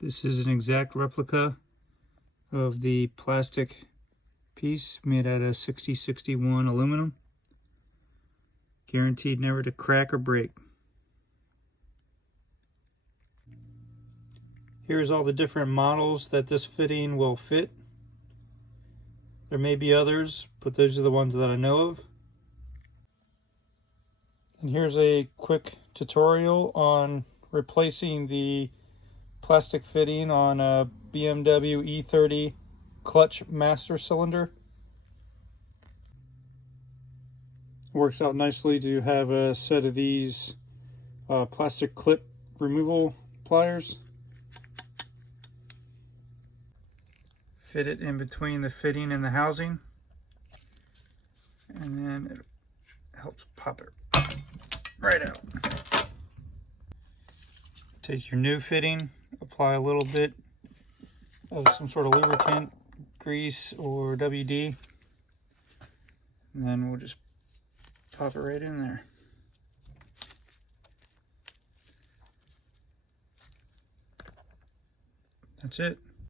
This is an exact replica of the plastic piece made out of 6061 aluminum. Guaranteed never to crack or break. Here's all the different models that this fitting will fit. There may be others, but those are the ones that I know of. And here's a quick tutorial on replacing the plastic fitting on a BMW E30 clutch master cylinder. Works out nicely to have a set of these plastic clip removal pliers. Fit it in between the fitting and the housing, and then it helps pop it right out. Take your new fitting, apply a little bit of some sort of lubricant, grease or WD, and then we'll just pop it right in there. That's it.